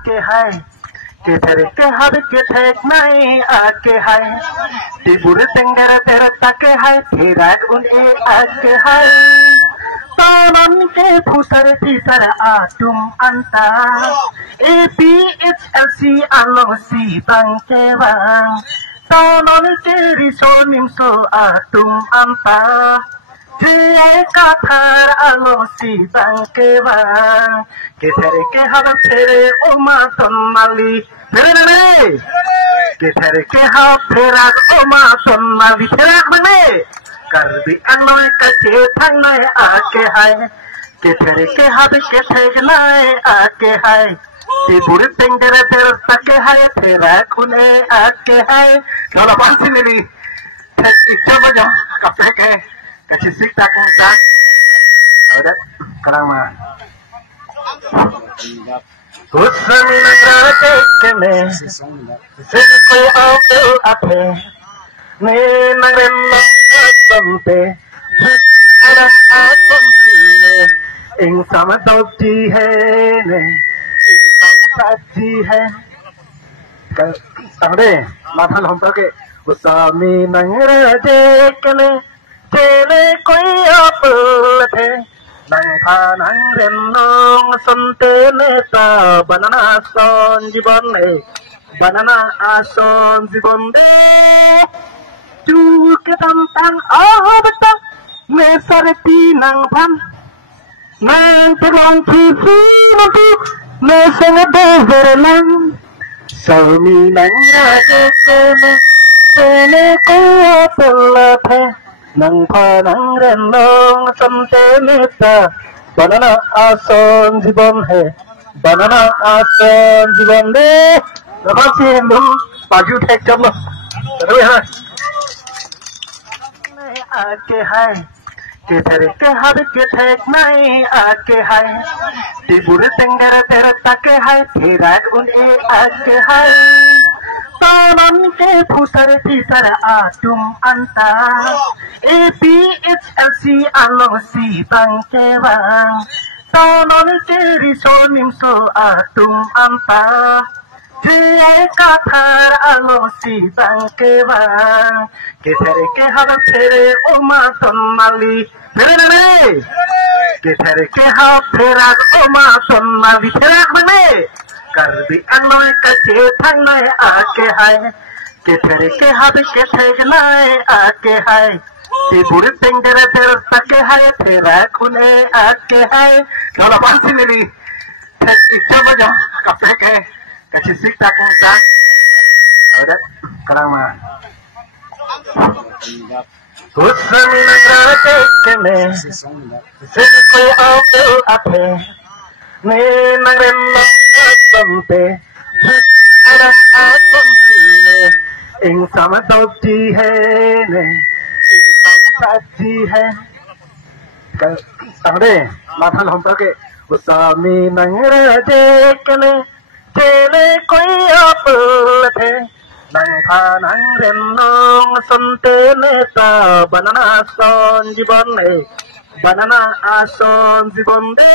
आके है किधर के हर किधर नहीं आके है तिबुर तेंगर तेरे तके है तेरा उन्हें आके है तानन के फुसर तीसर आटुम अंता APHLC alosi bangke bang तानन के रिसोल मिमसो आटुम अंता Jai kathar alosi bangke bang किधर के हर तेरे उमा सोनाली तेरे किधर के हर तेरा उमा सोनाली तेरा बने कर भी अनोय कचे थंगने आके है किधर के हर किधर नए आके है तिबुर तेंगर तेरे तके है तेरा खुने आके है kalau pasti nih coba aja kafe ke kasih sikta kan ada sekarang mah Kusami nangrate kene sen koy apel ape ne nangrem sampe alam atom sine ing samadoti hai ne ing sampati hai samde mathan hum ke Kusami nangrate kene chele koy apel the nang pha nang rem nong sun te neta banana son jibon ne banana ason jibon de chu ke tam tang bata me sarti nang phan nang te long chi fi no tu me seng de ver nang sami nang ra ke ne ko pel the nang pha nang rem nong sun te neta banana ason jibon hai banana ason jibon de lepas si dum baju tek jam lo terus ha आके है किधर के हर किधर नहीं आके है तिबुर तेंगर तेरे तके है तेरा उन्हें आके है तानन के फुसर तीसर आटुम अंता APHLC alosi bangke bang तानन के रिसोल मिमसो आटुम अंता Jai kathar alosi bangke bang किधर के हर तेरे उमा सोनाली तेरे किधर के हर तेरा उमा सोनाली तेरा बने कर भी अनोय कचे थंगने आके है किधर के हर किधर नए आके है तिबुर तेंगर तेरे तके है तेरा खुने आके है kalau pasti nih coba aja kafe ke kasih sikta kan ada sekarang mah Kusami nangrate kene sen koy apel ape ne nangrem sampe alam atom sine ing samadoti hai ne ing sampati hai samde mathan hum ke Kusami nangrate kene chele koy apel the nang pha nang rem nong sun te neta banana son jibon ne banana ason jibon de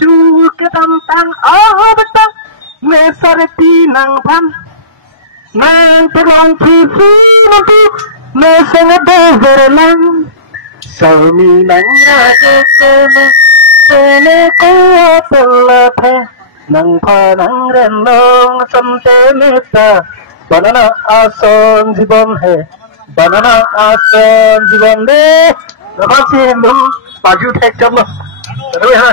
chu ke tam tang bata me sarti nang phan nang te long chi fi no tu me seng de ver nang sami nang ra ke ne ko pel the nang pha nang rem nong sun te neta banana ason jibon hai banana ason jibon de lepas si dum baju tek jam lo terus ha